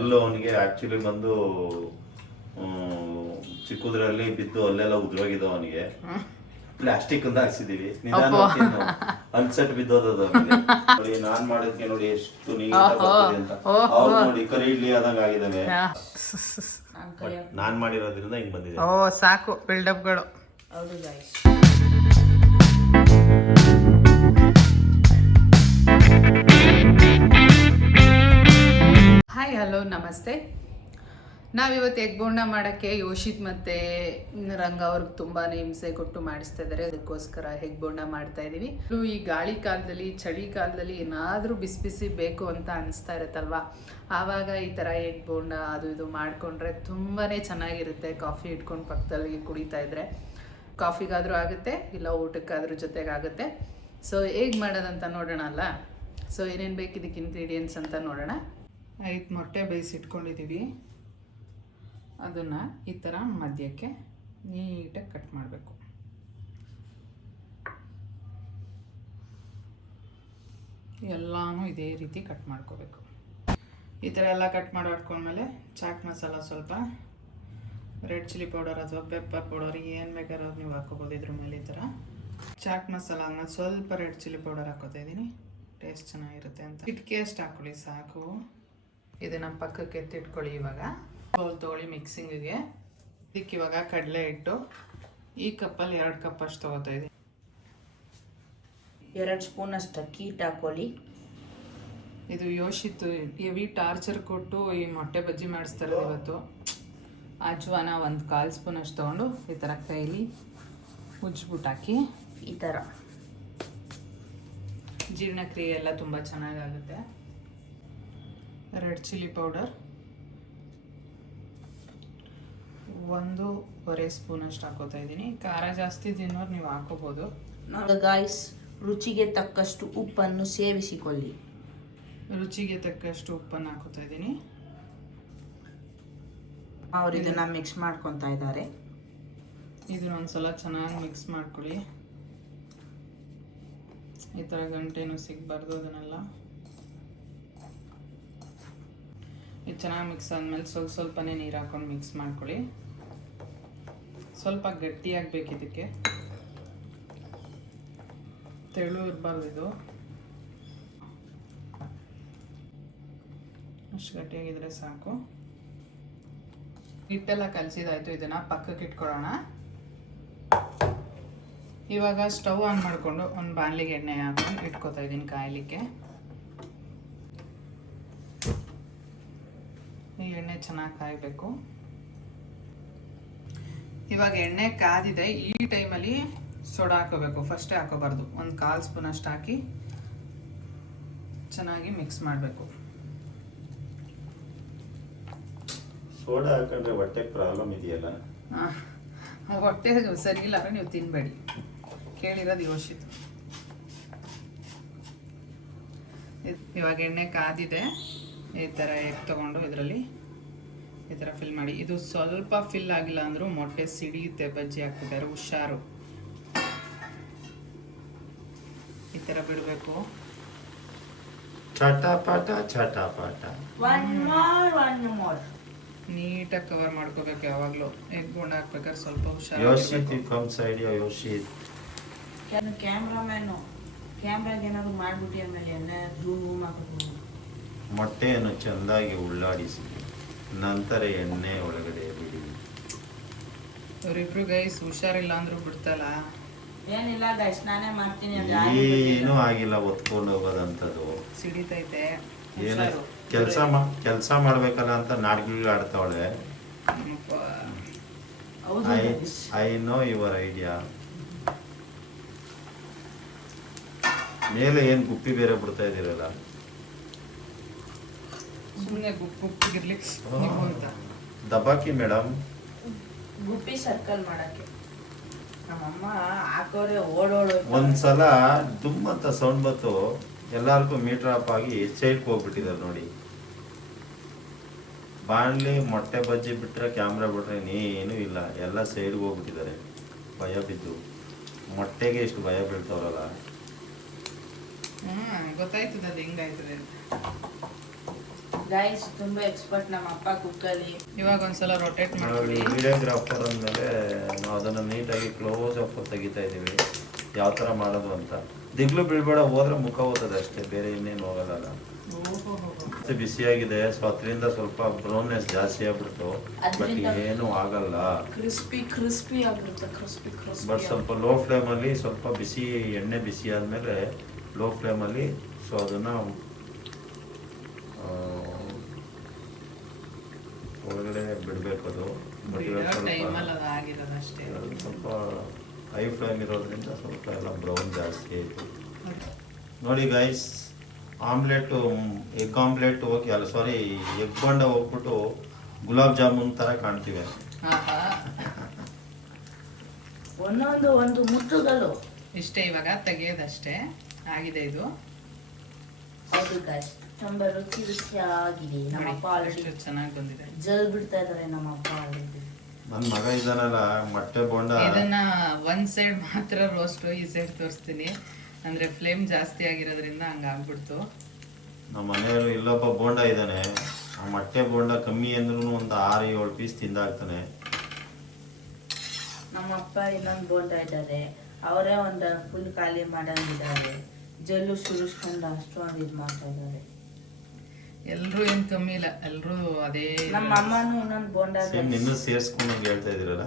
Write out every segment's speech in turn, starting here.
ಬೆರಳು ಅವನಿಗೆ ಆಕ್ಚುಲಿ ಬಂದು ಚಿಕ್ಕದ್ರಲ್ಲಿ ಬಿದ್ದು ಅಲ್ಲೆಲ್ಲ ಉದ್ರೋಗಿದ್ದು ಅವನಿಗೆ. ಪ್ಲಾಸ್ಟಿಕ್ ಅಂತ ಹಾಕ್ಸಿದೀವಿ, ನಿಧಾನವಾಗಿ ಅನ್ಸೆಟ್ ಬಿದ್ದೋದದು ನೋಡಿ. ನಾನ್ ಮಾಡೋದಕ್ಕೆ ನೋಡಿ ಎಷ್ಟು ನೀಟಾಗಿ ಬರ್ತಿದೆ ಅಂತ. ಅವ್ರು ನೋಡಿ ಕರಿ ಇಡ್ಲಿ ಆದಂಗ ಆಗಿದಾವೆ. ನಾನ್ ಮಾಡಿರೋದ್ರಿಂದ ಹಿಂಗ್ ಬಂದಿದೆ. ಓ ಸಾಕು ಬಿಲ್ಡಪ್ಗಳು. ಹೌದು ಗೈಸ್. ಹಾಯ್ ಹಲೋ ನಮಸ್ತೆ. ನಾವಿವತ್ತು ಎಗ್ ಬೋಂಡ ಮಾಡೋಕ್ಕೆ ಯೋಶಿತ್ ಮತ್ತು ರಂಗ ಅವ್ರಿಗೆ ತುಂಬಾ ಹಿಂಸೆ ಕೊಟ್ಟು ಮಾಡಿಸ್ತಾ ಇದ್ದಾರೆ. ಅದಕ್ಕೋಸ್ಕರ ಎಗ್ ಬೋಂಡ ಮಾಡ್ತಾ ಇದ್ದೀವಿ. ಈ ಗಾಳಿ ಕಾಲದಲ್ಲಿ ಚಳಿ ಕಾಲದಲ್ಲಿ ಏನಾದರೂ ಬಿಸಿ ಬಿಸಿ ಬೇಕು ಅಂತ ಅನಿಸ್ತಾ ಇರುತ್ತಲ್ವ, ಆವಾಗ ಈ ಥರ ಎಗ್ ಬೋಂಡ ಅದು ಇದು ಮಾಡಿಕೊಂಡ್ರೆ ತುಂಬಾ ಚೆನ್ನಾಗಿರುತ್ತೆ. ಕಾಫಿ ಇಟ್ಕೊಂಡು ಪಕ್ಕದಲ್ಲಿ ಕುಡಿತಾ ಇದ್ದರೆ ಕಾಫಿಗಾದರೂ ಆಗುತ್ತೆ, ಇಲ್ಲ ಊಟಕ್ಕಾದ್ರೂ ಜೊತೆಗಾಗುತ್ತೆ. ಸೊ ಹೇಗೆ ಮಾಡೋದಂತ ನೋಡೋಣ ಅಲ್ಲ. ಸೊ ಏನೇನು ಬೇಕು ಇದಕ್ಕೆ ಇಂಗ್ರೀಡಿಯೆಂಟ್ಸ್ ಅಂತ ನೋಡೋಣ. 5 ಮೊಟ್ಟೆ ಬೇಯಿಸಿಟ್ಕೊಂಡಿದ್ದೀವಿ. ಅದನ್ನು ಈ ಥರ ಮಧ್ಯಕ್ಕೆ ನೀಟಾಗಿ ಕಟ್ ಮಾಡಬೇಕು. ಎಲ್ಲನೂ ಇದೇ ರೀತಿ ಕಟ್ ಮಾಡ್ಕೋಬೇಕು. ಈ ಥರ ಎಲ್ಲ ಕಟ್ ಮಾಡ್ಕೊಂಡ್ಮೇಲೆ ಚಾಟ್ ಮಸಾಲ ಸ್ವಲ್ಪ, ರೆಡ್ ಚಿಲ್ಲಿ ಪೌಡರ್ ಅಥವಾ ಪೆಪ್ಪರ್ ಪೌಡರ್ ಏನು ಬೇಕಾದ್ರೂ ನೀವು ಹಾಕೋಬೋದು ಇದ್ರ ಮೇಲೆ. ಈ ಥರ ಚಾಟ್ ಮಸಾಲ ಸ್ವಲ್ಪ ರೆಡ್ ಚಿಲ್ಲಿ ಪೌಡರ್ ಹಾಕೋತಾ ಇದ್ದೀನಿ, ಟೇಸ್ಟ್ ಚೆನ್ನಾಗಿರುತ್ತೆ ಅಂತ. ಇಟ್ಕೆ ಅಷ್ಟು ಹಾಕೊಳ್ಳಿ ಸಾಕು. ಇದನ್ನು ಪಕ್ಕಕ್ಕೆ ಎತ್ತಿಟ್ಕೊಳ್ಳಿ. ಇವಾಗ ಬೌಲ್ ತೊಗೊಳ್ಳಿ ಮಿಕ್ಸಿಂಗಿಗೆ. ಇದಕ್ಕೆ ಇವಾಗ ಕಡಲೆ ಹಿಟ್ಟು ಈ ಕಪ್ಪಲ್ಲಿ 2 ಕಪ್ ಅಷ್ಟು ತೊಗೋತಾ ಇದ್ದೀನಿ. 2 ಸ್ಪೂನ್ ಅಷ್ಟು ಅಕ್ಕಿ ಹಿಟ್ಟು ಹಾಕೊಳ್ಳಿ. ಇದು ಯೋಶಿತ್ ಹೆವಿ ಟಾರ್ಚರ್ ಕೊಟ್ಟು ಈ ಮೊಟ್ಟೆ ಬಜ್ಜಿ ಮಾಡಿಸ್ತಾರೆ ಇವತ್ತು. ಅಜ್ವಾನ 1/4 ಸ್ಪೂನ್ ಅಷ್ಟು ತೊಗೊಂಡು ಈ ಥರ ಕೈಲಿ ಮುಚ್ಚಿಬಿಟ್ಟು ಹಾಕಿ ಈ ಥರ. ಜೀರ್ಣಕ್ರಿಯೆ ಎಲ್ಲ ತುಂಬ ಚೆನ್ನಾಗಾಗುತ್ತೆ. ರೆಡ್ ಚಿಲ್ಲಿ ಪೌಡರ್ 1.25 ಸ್ಪೂನ್ ಅಷ್ಟು ಹಾಕೋತಾ ಇದ್ದೀನಿ. ಖಾರ ಜಾಸ್ತಿ ತಿನ್ನೋರು ನೀವು ಹಾಕೋಬೋದು. ಗಾಯ್ಸ್, ರುಚಿಗೆ ತಕ್ಕಷ್ಟು ಉಪ್ಪನ್ನು ಸೇವಿಸಿಕೊಳ್ಳಿ. ರುಚಿಗೆ ತಕ್ಕಷ್ಟು ಉಪ್ಪನ್ನು ಹಾಕೋತಾ ಇದ್ದೀನಿ. ಅವ್ರು ಇದನ್ನು ಮಿಕ್ಸ್ ಮಾಡ್ಕೊತಾ ಇದ್ದಾರೆ. ಇದನ್ನ ಒಂದ್ಸಲ ಚೆನ್ನಾಗಿ ಮಿಕ್ಸ್ ಮಾಡ್ಕೊಳ್ಳಿ. ಈ ಥರ ಗಂಟೆನೂ ಸಿಗಬಾರ್ದು ಅದನ್ನೆಲ್ಲ. ಇದು ಚೆನ್ನಾಗಿ ಮಿಕ್ಸ್ ಆದಮೇಲೆ ಸ್ವಲ್ಪನೇ ನೀರು ಹಾಕೊಂಡು ಮಿಕ್ಸ್ ಮಾಡ್ಕೊಳ್ಳಿ. ಸ್ವಲ್ಪ ಗಟ್ಟಿಯಾಗಬೇಕು, ಇದಕ್ಕೆ ತೆಳು ಇರಬಾರ್ದು. ಇದು ಅಷ್ಟು ಗಟ್ಟಿಯಾಗಿದ್ರೆ ಸಾಕು. ಹಿಟ್ಟೆಲ್ಲ ಕಲಸಿದಾಯ್ತು. ಇದನ್ನು ಪಕ್ಕಕ್ಕೆ ಇಟ್ಕೊಳ್ಳೋಣ. ಇವಾಗ ಸ್ಟವ್ ಆನ್ ಮಾಡಿಕೊಂಡು ಒಂದು ಬಾಣಲಿಗೆ ಎಣ್ಣೆ ಹಾಕೊಂಡು ಇಟ್ಕೋತಾ ಇದ್ದೀನಿ ಕಾಯಲಿಕ್ಕೆ. ಈ ಎಣ್ಣೆ ಚೆನ್ನಾಗಿ ಕಾಯಬೇಕು. ಇವಾಗ ಎಣ್ಣೆ ಕಾದಿದೆ. ಈ ಟೈಮಲ್ಲಿ ಸೋಡಾ ಹಾಕೋಬೇಕು. ಫಸ್ಟೇ ಹಾಕೋಬಾರ್ದು. 1/4 ಸ್ಪೂನ್ ಅಷ್ಟು ಹಾಕಿ ಚೆನ್ನಾಗಿ ಮಿಕ್ಸ್ ಮಾಡಬೇಕು. ಸೋಡಾ ಹಾಕೊಂಡ್ರೆ ಹೊಟ್ಟೆ ಪ್ರಾಬ್ಲಮ್ ಇದೆಯಲ್ಲ. ಹೊಟ್ಟೆ ಸರಿ ಇಲ್ಲ ನೀವು ತಿನ್ಬೇಡಿ. ಕೇಳಿರೋದು ಯೋಶಿತ್. ಇವಾಗ ಎಣ್ಣೆ ಕಾದಿದೆ. ಈ ಥರ ಎಗ್ ತೊಗೊಂಡು ಇದರಲ್ಲಿ ಈ ಥರ ಫಿಲ್ ಮಾಡಿ. ಇದು ಸ್ವಲ್ಪ ಫಿಲ್ ಆಗಿಲ್ಲ ಅಂದರೂ ಮೊಟ್ಟೆ ಸಿಡಿಯುತ್ತೆ ಬಜ್ಜಿ ಹಾಕ್ತಿದ್ದಾರೆ, ಹುಷಾರು. ಈ ಥರ ಬಿಡಬೇಕು. ಚಟಾಪಟ ಚಟಾಪಟ. ನೀಟಾಗಿ ಕವರ್ ಮಾಡ್ಕೋಬೇಕು. ಯಾವಾಗಲೂ ಎಗ್ ಬೋಂಡ ಹಾಕ್ಬೇಕಾದ್ರೆ ಸ್ವಲ್ಪ ಹುಷಾರು. Yoshith comes idea. Yoshith cameraman ಕ್ಯಾಮ್ರಾಗೆ ಏನಾದ್ರು ಮಾಡ್ಬಿಟ್ಟು ಆಮೇಲೆ ಎಣ್ಣೆ ಝೂಮ್ ಹಾಕೋದು. ಮೊಟ್ಟೆಯನ್ನು ಚೆಂದಾಗಿ ಉಳ್ಳಾಡಿಸಿ ನಂತರ ಎಣ್ಣೆ ಒಳಗಡೆ ಬಿಡಿ. ಅವರಿಬ್ರು ಗೈಸ್ ಹುಷಾರಿಲ್ಲ ಅಂದ್ರೂ ಬಿಡ್ತಲ್ಲ. ಏನಿಲ್ಲ ಗೈಸ್, ನಾನೇ ಮಾಡ್ತೀನಿ. ಏನೂ ಆಗಿಲ್ಲ, ಒತ್ಕೊಂಡು ಹೋಗೋದಂಥದ್ದು. ಸಿಡಿತೈತೆ. ಏನ ಕೆಲಸ ಮಾಡ್ಬೇಕಲ್ಲ ಅಂತ ನಾಟಕಗಳು ಆಡ್ತಾವಳೆ. I know your idea. ಮೇಲೆ ಏನ್ ಗುಪ್ಪಿ ಬೇರೆ ಬಿಡ್ತಾ ಇದ್ದೀರಲ್ಲ. ಸುಮ್ಮನೆ ಗುಪ್ಪಿಗಿರ್ಲಿಕ್ಕೆ ಅಂತ ದಬಾಕಿ ಮೇಡಮ್. ಗುಪ್ಪಿ ಸರ್ಕಲ್ ಮಾಡಕ್ಕೆ ನಮ್ಮಮ್ಮ ಹಾಕೋರೆ ಓಡೋಡು. ಒಂದ್ಸಲ ದುಮ್ ಅಂತ ಸೌಂಡ್ ಬಂತು, ಎಲ್ಲಾರ್ಗೂ ಮೀಟರ್ ಆಫ್ ಆಗಿ ಸೈಡ್ಗೆ ಹೋಗ್ಬಿಟ್ಟಿದ್ದಾರೆ ನೋಡಿ. ಬಾಣ್ಲಿ ಮೊಟ್ಟೆ ಬಜ್ಜಿ ಬಿಟ್ರೆ ಕ್ಯಾಮ್ರಾ ಬಿಟ್ರೆ ಇನ್ನೇನು ಇಲ್ಲ, ಎಲ್ಲ ಸೈಡ್ಗೆ ಹೋಗ್ಬಿಟ್ಟಿದ್ದಾರೆ ಭಯ ಬಿದ್ದು. ಮೊಟ್ಟೆಗೆ ಎಷ್ಟು ಭಯ ಬೀಳ್ತಾವ್ರಲ್ಲ. ಗೊತ್ತಾಯ್ತದ ಅದು ಹೆಂಗಾಯ್ತದೆ ಅಂತ. ಗೈಸ್ ತುಂಬಾ ಎಕ್ಸ್ಪರ್ಟ್ ನಮ್ಮ ಅಪ್ಪ ಕುಕ್ಕಲ್ಲಿ. ಇವಾಗ ಒಂದ್ಸಲ ರೊಟೇಟ್ ಮಾಡಿ. ವಿಡಿಯೋಗ್ರಾಫರ್ ಅಂದಮೇಲೆ ನಾವು ಅದನ್ನು ನೀಟಾಗಿ ಕ್ಲೋಸ್ ಅಪ್ ತೆಗಿತಾ ಇದ್ದೀವಿ ಯಾವ ಥರ ಮಾಡೋದು ಅಂತ. ದಿಗ್ಲು ಬೀಳ್ಬೇಡ, ಹೋದ್ರೆ ಮುಖ ಹೋಗ್ತದೆ ಅಷ್ಟೇ, ಬೇರೆ ಇನ್ನೇನು ಹೋಗಲ್ಲ. ಮತ್ತೆ ಬಿಸಿಯಾಗಿದೆ, ಸೊ ಅದರಿಂದ ಸ್ವಲ್ಪ ಬ್ರೌನ್ನೆಸ್ ಜಾಸ್ತಿ ಆಗ್ಬಿಡ್ತು, ಬಟ್ ಏನು ಆಗಲ್ಲ. ಕ್ರಿಸ್ಪಿ ಆಗ್ಬಿಡುತ್ತೆ, ಕ್ರಿಸ್ಪಿ. ಬಟ್ ಸ್ವಲ್ಪ ಲೋ ಫ್ಲೇಮಲ್ಲಿ, ಸ್ವಲ್ಪ ಬಿಸಿ ಎಣ್ಣೆ ಬಿಸಿ ಆದಮೇಲೆ ಲೋ ಫ್ಲೇಮಲ್ಲಿ, ಸೊ ಅದನ್ನು ಒಳಗಡೆ ಬಿಡಬೇಕು. ಅದು ಸ್ವಲ್ಪ ಹೈ ಫ್ಲೇಮ್ ಇರೋದ್ರಿಂದ ಸ್ವಲ್ಪ ಎಲ್ಲ ಬ್ರೌನ್ ಜಾಸ್ತಿ ಆಯಿತು. ನೋಡಿ ಗೈಸ್, ಆಮ್ಲೆಟ್, ಎಗ್ ಆಮ್ಲೆಟ್ ಹೋಗಿ ಅಲ್ಲ ಸಾರಿ ಎಗ್ ಬೋಂಡ ಹೋಗ್ಬಿಟ್ಟು ಗುಲಾಬ್ ಜಾಮೂನ್ ಥರ ಕಾಣ್ತೀವಿ. ಒಂದು ಮುತ್ತುಗಳು ಇಷ್ಟೇ, ಇವಾಗ ತೆಗೆಯೋದಷ್ಟೇ ಆಗಿದೆ ಇದು. ಹೌದು ಗೈಸ್, ತುಂಬ ರುಚಿಯಾಗಿದೆ. ನಮ್ಮಪ್ಪ ಆಲ್ರೆಡಿ ಚೆನ್ನಾಗಿ ಬಂದಿದೆ, ಜಲ್ ಬಿಡ್ತಾ ಇದಾರೆ ನಮ್ಮಪ್ಪ ಆಲ್ರೆಡಿ. ನನ್ನ ಮಗ ಇದ್ದಾನಲ್ಲ, ಮೊಟ್ಟೆ ಬೋಂಡ ಇದನ್ನ ಒಂದ್ ಸೈಡ್ ಮಾತ್ರ ರೋಸ್ಟ್, ಈ ಸೈಡ್ ತೋರಿಸ್ತೀನಿ, ಅಂದ್ರೆ ಫ್ಲೇಮ್ ಜಾಸ್ತಿ ಆಗಿರೋದ್ರಿಂದ ಹಂಗಾಗ್ಬಿಡ್ತು. ನಮ್ಮ ಮನೆಯಲ್ಲಿ ಇಲ್ಲೊಬ್ಬ ಬೋಂಡ ಇದ್ದಾನೆ, ಆ ಮೊಟ್ಟೆ ಬೋಂಡ ಕಮ್ಮಿ ಅಂದ್ರೂ ಒಂದು 6-7 ಪೀಸ್ ತಿಂದಾಗ್ತಾನೆ. ನಮ್ಮಪ್ಪ ಇನ್ನೊಂದು ಬೋಂಡ ಇದ್ದಾರೆ, ಅವರೇ ಒಂದು ಫುಲ್ ಖಾಲಿ ಮಾಡಂಗಿದ್ದಾರೆ. ಜಲ್ಲು ಸುರಿಸ್ಕೊಂಡು ಅಷ್ಟೊಂದು ಇದು ಮಾಡ್ತಾ ಇದ್ದಾರೆ. ಎಲ್ರು ಏನ್ ಕಮ್ಮಿ ಇಲ್ಲ, ಎಲ್ರು ಅದೇ. ನಮ್ಮ ಅಮ್ಮನೂ ಇನ್ನೊಂದು ಬೋಂಡ ಇನ್ನೂ ಸೇರಿಸ್ಕೊಂಡು ಹೇಳ್ತಾ ಇದ್ದೀರಲ್ಲ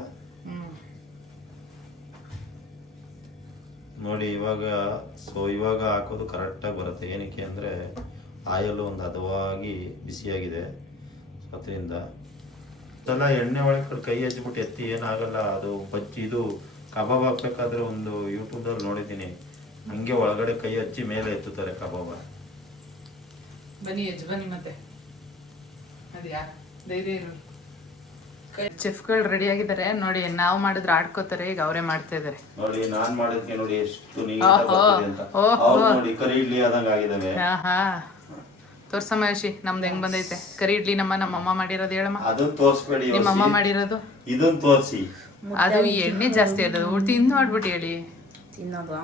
ನೋಡಿ. ಇವಾಗ ಹಾಕೋದು ಕರೆಕ್ಟಾಗಿ ಬರುತ್ತೆ. ಏನಕ್ಕೆ ಅಂದರೆ ಆಯಲ್ಲು ಒಂದು ಹದವಾಗಿ ಬಿಸಿಯಾಗಿದೆ, ಅದರಿಂದ ಇದೆಲ್ಲ ಎಣ್ಣೆ ಒಳಗೆ ಕೈ ಹಚ್ಬಿಟ್ಟು ಎತ್ತಿ ಏನಾಗಲ್ಲ. ಅದು ಬಜ್ಜಿ ಇದು ಕಬಾಬ್ ಹಾಕ್ಬೇಕಾದ್ರೆ ಒಂದು ಯೂಟ್ಯೂಬ್ದಲ್ಲಿ ನೋಡಿದ್ದೀನಿ, ಹಂಗೆ ಒಳಗಡೆ ಕೈ ಹಚ್ಚಿ ಮೇಲೆ ಎತ್ತುತ್ತಾರೆ ಕಬಾಬ. ಬನ್ನಿ ಬನ್ನಿ, ಮತ್ತೆ ಅದ್ಯಾ ಧೈರ್ಯ ಇರು. ಚೆಫ್ಗಳು ರೆಡಿ ಆಗಿದ್ದಾರೆ ನೋಡಿ. ನಾವು ಮಾಡಿದ್ರೆ ಆಡ್ಕೋತಾರೆ, ಈಗ ಅವರೇ ಮಾಡ್ತಾ ಇದಾರೆ ನೋಡಿ. ನಾನ್ ಮಾಡೋದಕ್ಕೆ ನೋಡಿ ಎಷ್ಟು ನೀಟಾಗಿ ಬರ್ತದೆ ಅಂತ. ಅವ್ರು ನೋಡಿ ಕರಿ ಇಡ್ಲಿ ಆದಂಗ ಆಗಿದಾವೆ. ತೋರ್ಸಮ್ಮ ಯೋಶಿ, ನಮ್ದು ಹೆಂಗ್ ಬಂದೈತೆ ಕರಿ ಇಡ್ಲಿ. ನಮ್ಮಮ್ಮ ಮಾಡಿರೋದು ಹೇಳಮ್ಮ. ಅದನ್ನ ತೋರ್ಸ್ಬೇಡಿ, ನಿಮ್ಮಮ್ಮ ಮಾಡಿರೋದು ಇದನ್ನ ತೋರ್ಸಿ. ಅದು ಎಣ್ಣೆ ಜಾಸ್ತಿ ಅದು, ತಿಂದು ಮಾಡ್ಬಿಟ್ಟು ಹೇಳಿ. ತಿನ್ನೋದು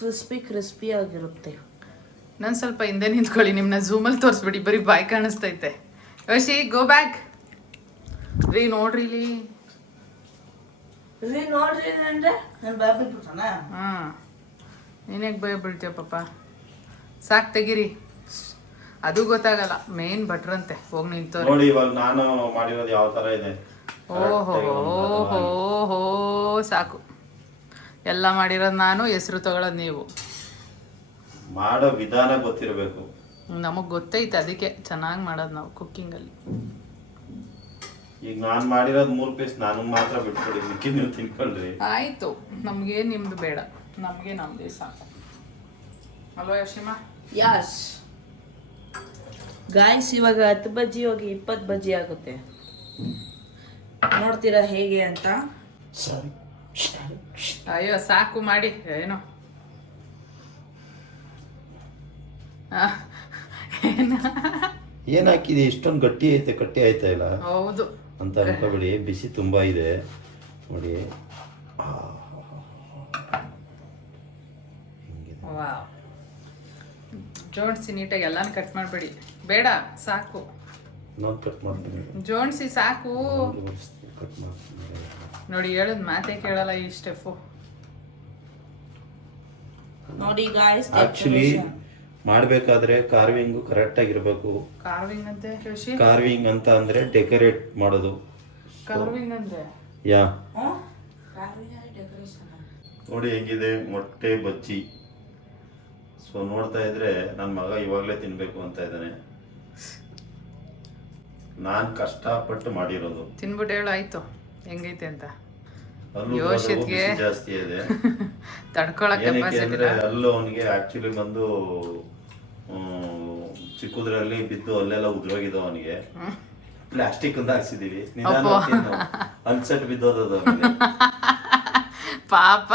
ಕ್ರಿಸ್ಪಿ ಆಗಿರುತ್ತೆ. ನಾನು ಸ್ವಲ್ಪ ಹಿಂದೆ ನಿಂತ್ಕೊಳ್ಳಿ, ನಿಮ್ಮನ್ನ ಝೂಮಲ್ಲಿ ತೋರಿಸ್ಬಿಡಿ, ಬರೀ ಬಾಯ್ ಕಾಣಿಸ್ತೈತೆ. ಯೋಶಿ ಗೋ ಬ್ಯಾಕ್ ರೀ. ನೋಡ್ರಿ ಇಲ್ಲಿ ನೋಡ್ರಿ ಅಂದ್ರೆ ನಾನು ಬಾಬಿಟ್ಬಿಟ್ಟಾನ. ನೀನ್ಯಾಕೆ ಭಯ ಬೀಳ್ತೀಯ ಪಾಪ, ಸಾಕು ತೆಗೀರಿ. ಅದು ಗೊತ್ತಾಗಲ್ಲ, ಮೇನ್ ಭಟ್ರಂತೆ. ಹೋಗಿ ನಿಂತವ್ರೆ ನೋಡಿ. ಇವಾಗ ನಾನು ಮಾಡಿರೋದು ಯಾವ ತರ ಇದೆ. ಓಹೋ ಸಾಕು. ಎಲ್ಲ ಮಾಡಿರೋದು ನಾನು, ಹೆಸರು ತಗೊಳ್ಳೋದು ನೀವು. ಮಾಡೋ ವಿಧಾನ ಗೊತ್ತಿರಬೇಕು. ನಮಗ್ ಗೊತ್ತೈತೆ, ಅದಕ್ಕೆ ಚೆನ್ನಾಗಿ ಮಾಡೋದು ನಾವು ಕುಕ್ಕಿಂಗಲ್ಲಿ. ಈಗ ನಾನು ಮಾಡಿರೋದು 3 ಪೀಸ್ ನಾನು ಮಾತ್ರ ಬಿಟ್ಕೊಡಿ, ಮಿಕ್ಕಿ ನೀವು ತಿನ್ಕೊಳ್ರಿ. ಆಯ್ತು, ನಮ್ಗೆ ನಿಮ್ದು ಬೇಡ, ನಮ್ಗೆ ನಮ್ದೇ ಸಾಕು ಅಲ್ವಾ ಯೋಶಿಮಾ? ಯಸ್ ಗಾಯ್ಸ್, ಇವಾಗ 10 ಬಜ್ಜಿ ಹೋಗಿ 20 ಬಜ್ಜಿ ಆಗುತ್ತೆ. ನೋಡ್ತೀರಾ ಹೇಗೆ ಅಂತ? ಅಯ್ಯೋ ಸಾಕು ಮಾಡಿ. ಏನೋ ಏನ್ ಹಾಕಿದೆ, ಇಷ್ಟೊಂದು ಗಟ್ಟಿ ಐತೆ, ಕಟ್ಟಿ ಆಯ್ತಾ ಇಲ್ಲ ಹೌದು ಅಂತ ಅನ್ಕೋಬೇಡಿ. ಬಿಸಿ ತುಂಬಾ ಇದೆ ನೋಡಿ. ಜೋಡಿಸಿ ನೀಟಾಗಿ ಎಲ್ಲಾನು ಕಟ್ ಮಾಡಬೇಡಿ. ಬೇಡ ಸಾಕು, ನಾನು ಕಟ್ ಮಾಡ್ತೀನಿ. ಜೋಡಿಸಿ ಸಾಕು. ಕಟ್ ಮಾಡ್ತೀನಿ ನೋಡಿ, ಹೇಳದ್ ಮಾತೇ ಕೇಳಲ್ಲ ಈ ಸ್ಟೆಫು. ನೋಡಿ ಗಾಯ್ಸ್, ಆಕ್ಚುಲಿ ಮಾಡ್ಬೇಕಾದ್ರೆ ಕಾರ್ವಿಂಗ್ ಕರೆಕ್ಟ್ ಆಗಿರ್ಬೇಕು. ಕಾರ್ವಿಂಗ್ ಅಂತೆ ಯೋಶಿ? ಕಾರ್ವಿಂಗ್ ಅಂತ ಅಂದ್ರೆ ಡೆಕೋರೇಟ್ ಮಾಡೋದು. ಕಾರ್ವಿಂಗ್ ಅಂದ್ರೆ ಯಾ ನೋಡಿ ಹೆಂಗಿದೆ ಮೊಟ್ಟೆ ಬಜ್ಜಿ. ಸೊ ನೋಡ್ತಾ ಇದ್ರೆ ನನ್ನ ಮಗ ಇವಾಗಲೇ ತಿನ್ಬೇಕು ಅಂತ ಇದ್ದಾನೆ. ನಾನ್ ಕಷ್ಟಪಟ್ಟು ಮಾಡಿರೋದು. ತಿನ್ಬಿಟ್ಟು ಹೇಳು ಆಯ್ತು ಹೆಂಗೈತೆ ಅಂತ. ಯೋಶಿತ್ಗೆ ಜಾಸ್ತಿ ಇದೆ, ತಡ್ಕೊಳಕ್ ಕೆಪಾಸಿಟಿ ಇಲ್ಲ. ಅಲ್ಲೂ ಅವನಿಗೆ ಆಕ್ಚುಲಿ ಬಂದು ಚಿಕ್ಕದ್ರಲ್ಲಿ ಬಿದ್ದು ಅಲ್ಲೆಲ್ಲ ಉದ್ರೋಗಿದ್ದು ಅವನಿಗೆ. ಪ್ಲಾಸ್ಟಿಕ್ ಅಂತ ಹಾಕ್ಸಿದೀವಿ, ಅನ್ಸೆಟ್ ಬಿದ್ದೋದದು ಪಾಪ.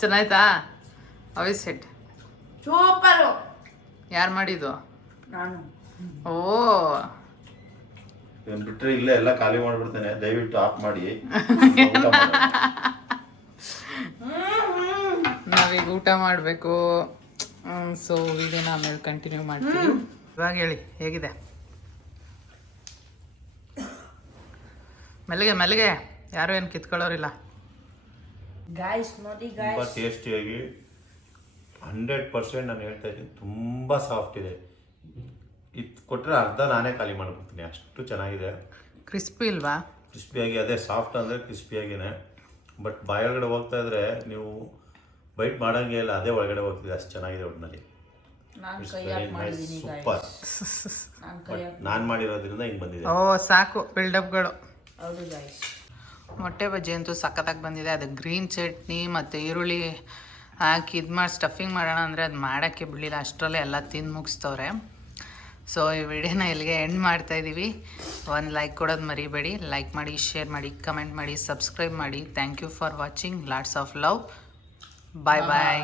ಚೆನ್ನಾಯ್ತಾ? ಅವಿ ಸೆಟ್ ಸೂಪರ್. ಯಾರು ಮಾಡಿದ್ದು? ನಾನು. ಓ ಬಿಟ್ರೆ ಇಲ್ಲೇ ಎಲ್ಲ ಖಾಲಿ ಮಾಡ್ಬಿಡ್ತೇನೆ, ದಯವಿಟ್ಟು ಆಫ್ ಮಾಡಿ. ನಾವೀಗ ಊಟ ಮಾಡಬೇಕು. ಸೊ ವಿಡಿಯೋನ ಆಮೇಲೆ ಕಂಟಿನ್ಯೂ ಮಾಡ್ತೀವಿ. ಇವಾಗ ಹೇಳಿ ಹೇಗಿದೆ? ಮೆಲ್ಲಿಗೆ ಮೆಲ್ಲಿಗೆ, ಯಾರು ಏನು ಕಿತ್ಕೊಳ್ಳೋರಿಲ್ಲ. ಗಾಯ್ಸ್ ನೋಡಿ ತುಂಬ ಗಾಯ್ಸ್, ಟೇಸ್ಟಿಯಾಗಿ 100% ನಾನು ಹೇಳ್ತಾ ಇದ್ದೀನಿ, ತುಂಬ ಸಾಫ್ಟ್ ಇದೆ. ಇದು ಕೊಟ್ಟರೆ ಅರ್ಧ ನಾನೇ ಖಾಲಿ ಮಾಡ್ಬಿಡ್ತೀನಿ, ಅಷ್ಟು ಚೆನ್ನಾಗಿದೆ. ಕ್ರಿಸ್ಪಿ ಇಲ್ವಾ? ಕ್ರಿಸ್ಪಿಯಾಗಿ, ಅದೇ ಸಾಫ್ಟ್ ಅಂದರೆ ಕ್ರಿಸ್ಪಿಯಾಗಿನೇ. ಬಟ್ ಬಾಯೊಳಗಡೆ ಹೋಗ್ತಾ ಇದ್ರೆ ನೀವು ಬೈಟ್ ಮಾಡೋಂಗೆ ಇಲ್ಲ, ಅದೇ ಒಳಗಡೆ ಹೋಗ್ತಿದೆ, ಅಷ್ಟು ಚೆನ್ನಾಗಿದೆ ಒಟ್ಟಿನಲ್ಲಿ. ನಾನು ಕೈ ಹಾಕಿ ಮಾಡಿದ್ದೀನಿ ಸೂಪರ್. ನಾನು ಕೈ ಹಾಕಿ, ನಾನು ಮಾಡಿರೋದ್ರಿಂದ ಹಿಂಗೆ ಬಂದಿದೆ. ಓ ಸಾಕು ಬಿಲ್ಡಪ್ಗಳು. ಹೌದು ಗಾಯ್ಸ್. ಮೊಟ್ಟೆ ಬಜ್ಜಿ ಅಂತೂ ಸಖತ್ತಾಗಿ ಬಂದಿದೆ. ಅದು ಗ್ರೀನ್ ಚಟ್ನಿ ಮತ್ತು ಈರುಳ್ಳಿ ಹಾಕಿ ಇದು ಮಾಡಿ ಸ್ಟಫಿಂಗ್ ಮಾಡೋಣ ಅಂದರೆ ಅದು ಮಾಡೋಕ್ಕೆ ಬಿಡಲಿಲ್ಲ, ಅಷ್ಟರಲ್ಲೇ ಎಲ್ಲ ತಿಂದು ಮುಗಿಸ್ತವ್ರೆ. ಸೊ ಈ ವಿಡಿಯೋನ ಇಲ್ಲಿಗೆ ಎಂಡ್ ಮಾಡ್ತಾಯಿದ್ದೀವಿ. ಒಂದು ಲೈಕ್ ಕೊಡೋದು ಮರಿಬೇಡಿ. ಲೈಕ್ ಮಾಡಿ, ಶೇರ್ ಮಾಡಿ, ಕಮೆಂಟ್ ಮಾಡಿ, ಸಬ್ಸ್ಕ್ರೈಬ್ ಮಾಡಿ. Thank you for watching. Lots of love. Bye bye.